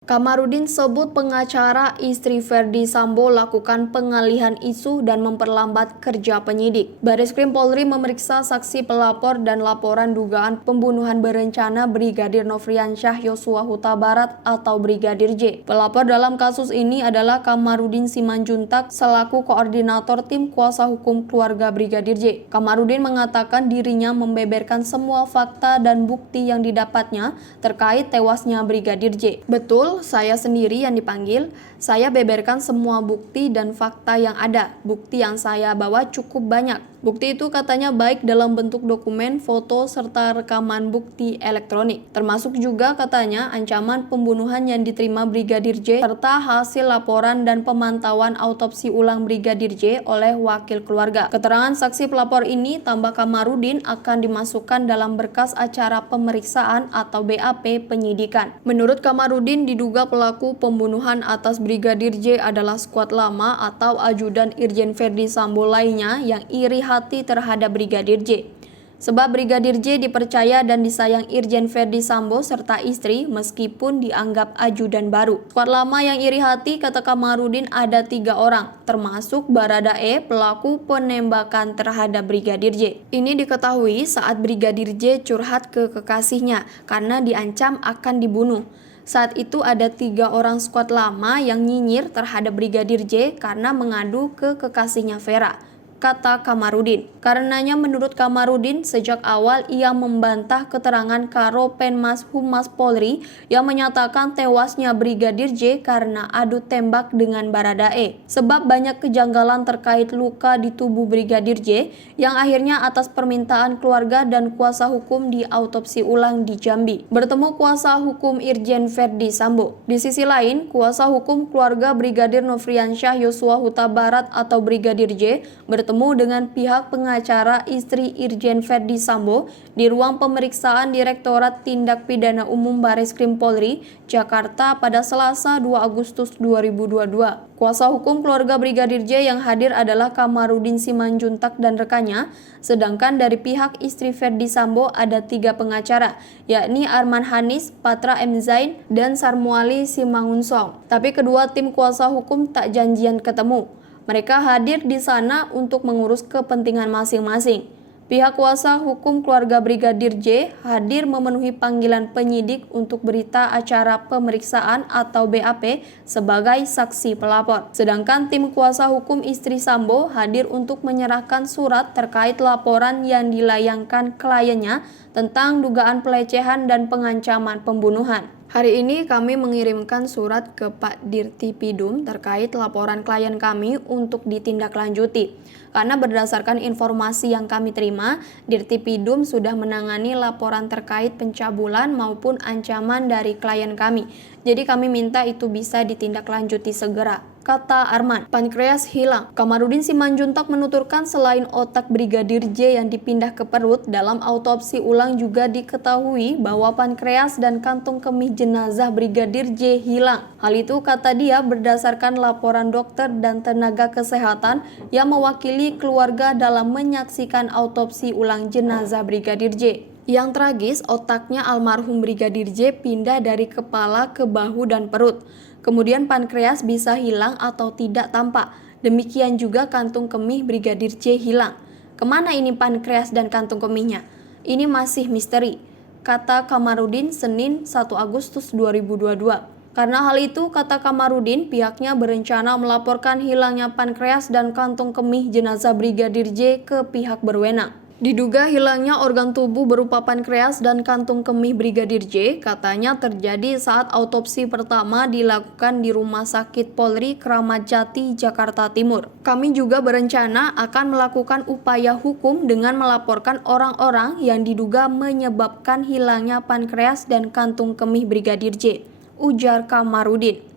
Kamarudin sebut pengacara istri Verdi Sambo lakukan pengalihan isu dan memperlambat kerja penyidik. Bareskrim Polri memeriksa saksi pelapor dan laporan dugaan pembunuhan berencana Brigadir Nofriansyah Yosua Huta Barat atau Brigadir J. Pelapor dalam kasus ini adalah Kamarudin Simanjuntak selaku koordinator tim kuasa hukum keluarga Brigadir J. Kamarudin mengatakan dirinya membeberkan semua fakta dan bukti yang didapatnya terkait tewasnya Brigadir J. Betul, saya sendiri yang dipanggil. Saya beberkan semua bukti dan fakta yang ada. Bukti yang saya bawa cukup banyak. Bukti itu katanya baik dalam bentuk dokumen, foto, serta rekaman bukti elektronik. Termasuk juga katanya ancaman pembunuhan yang diterima Brigadir J serta hasil laporan dan pemantauan autopsi ulang Brigadir J oleh wakil keluarga. Keterangan saksi pelapor ini tambah Kamarudin akan dimasukkan dalam berkas acara pemeriksaan atau BAP penyidikan. Menurut Kamarudin, diduga pelaku pembunuhan atas Brigadir J adalah skuad lama atau ajudan Irjen Verdi Sambo lainnya yang iri hati terhadap Brigadir J. Sebab Brigadir J dipercaya dan disayang Irjen Verdi Sambo serta istri meskipun dianggap ajudan baru. Skuad lama yang iri hati kata Kamarudin ada 3 orang, termasuk Baradae pelaku penembakan terhadap Brigadir J. Ini diketahui saat Brigadir J curhat ke kekasihnya karena diancam akan dibunuh. Saat itu ada 3 orang skuad lama yang nyinyir terhadap Brigadir J karena mengadu ke kekasihnya Vera, kata Kamarudin. Karenanya menurut Kamarudin, sejak awal ia membantah keterangan Karopenmas Humas Polri yang menyatakan tewasnya Brigadir J karena adu tembak dengan Baradae. Sebab banyak kejanggalan terkait luka di tubuh Brigadir J yang akhirnya atas permintaan keluarga dan kuasa hukum diautopsi ulang di Jambi. Bertemu kuasa hukum Irjen Verdi Sambo. Di sisi lain, kuasa hukum keluarga Brigadir Nofriansyah Yosua Huta Barat atau Brigadir J bertemu dengan pihak pengacara istri Irjen Verdi Sambo di ruang pemeriksaan Direktorat Tindak Pidana Umum Bareskrim Polri, Jakarta pada Selasa 2 Agustus 2022. Kuasa hukum keluarga Brigadir J yang hadir adalah Kamarudin Simanjuntak dan rekannya, sedangkan dari pihak istri Verdi Sambo ada 3 pengacara, yakni Arman Hanis, Patra M. Zain, dan Sarmuali Simangunsong. Tapi kedua tim kuasa hukum tak janjian ketemu. Mereka hadir di sana untuk mengurus kepentingan masing-masing. Pihak kuasa hukum keluarga Brigadir J hadir memenuhi panggilan penyidik untuk berita acara pemeriksaan atau BAP sebagai saksi pelapor. Sedangkan tim kuasa hukum istri Sambo hadir untuk menyerahkan surat terkait laporan yang dilayangkan kliennya tentang dugaan pelecehan dan pengancaman pembunuhan. Hari ini kami mengirimkan surat ke Pak Dirtipidum terkait laporan klien kami untuk ditindaklanjuti. Karena berdasarkan informasi yang kami terima, Dirtipidum sudah menangani laporan terkait pencabulan maupun ancaman dari klien kami. Jadi kami minta itu bisa ditindaklanjuti segera, kata Arman. Pankreas hilang. Kamarudin Simanjuntak menuturkan selain otak Brigadir J yang dipindah ke perut, dalam autopsi ulang juga diketahui bahwa pankreas dan kantung kemih jenazah Brigadir J hilang. Hal itu kata dia berdasarkan laporan dokter dan tenaga kesehatan yang mewakili keluarga dalam menyaksikan autopsi ulang jenazah Brigadir J. Yang tragis, otaknya almarhum Brigadir J pindah dari kepala ke bahu dan perut. Kemudian pankreas bisa hilang atau tidak tampak. Demikian juga kantung kemih Brigadir J hilang. Kemana ini pankreas dan kantung kemihnya? Ini masih misteri, kata Kamarudin Senin 1 Agustus 2022. Karena hal itu, kata Kamarudin, pihaknya berencana melaporkan hilangnya pankreas dan kantung kemih jenazah Brigadir J ke pihak berwenang. Diduga hilangnya organ tubuh berupa pankreas dan kantung kemih Brigadir J katanya terjadi saat autopsi pertama dilakukan di Rumah Sakit Polri Kramat Jati, Jakarta Timur. Kami juga berencana akan melakukan upaya hukum dengan melaporkan orang-orang yang diduga menyebabkan hilangnya pankreas dan kantung kemih Brigadir J, ujar Kamarudin.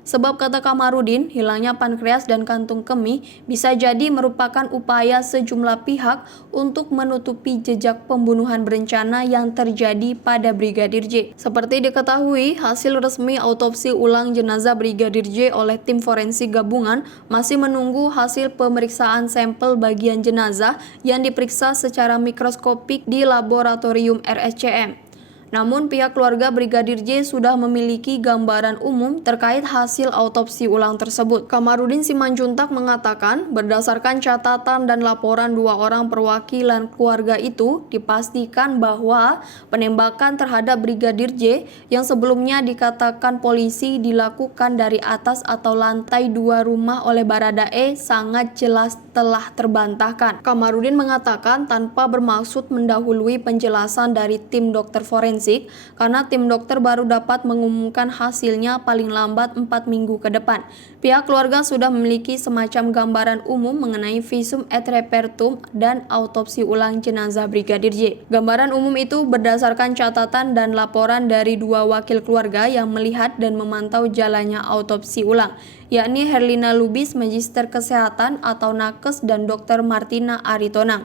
Sebab kata Kamarudin, hilangnya pankreas dan kantung kemih bisa jadi merupakan upaya sejumlah pihak untuk menutupi jejak pembunuhan berencana yang terjadi pada Brigadir J. Seperti diketahui, hasil resmi autopsi ulang jenazah Brigadir J oleh tim forensik gabungan masih menunggu hasil pemeriksaan sampel bagian jenazah yang diperiksa secara mikroskopik di laboratorium RSCM. Namun pihak keluarga Brigadir J sudah memiliki gambaran umum terkait hasil autopsi ulang tersebut. Kamarudin Simanjuntak mengatakan, berdasarkan catatan dan laporan 2 orang perwakilan keluarga itu, dipastikan bahwa penembakan terhadap Brigadir J yang sebelumnya dikatakan polisi dilakukan dari atas atau lantai 2 rumah oleh Baradae sangat jelas telah terbantahkan. Kamarudin mengatakan tanpa bermaksud mendahului penjelasan dari tim dokter forensik karena tim dokter baru dapat mengumumkan hasilnya paling lambat 4 minggu ke depan. Pihak keluarga sudah memiliki semacam gambaran umum mengenai visum et repertum dan autopsi ulang jenazah Brigadir J. Gambaran umum itu berdasarkan catatan dan laporan dari 2 wakil keluarga yang melihat dan memantau jalannya autopsi ulang, yakni Herlina Lubis, Magister Kesehatan atau Nakes, dan Dr. Martina Aritonang.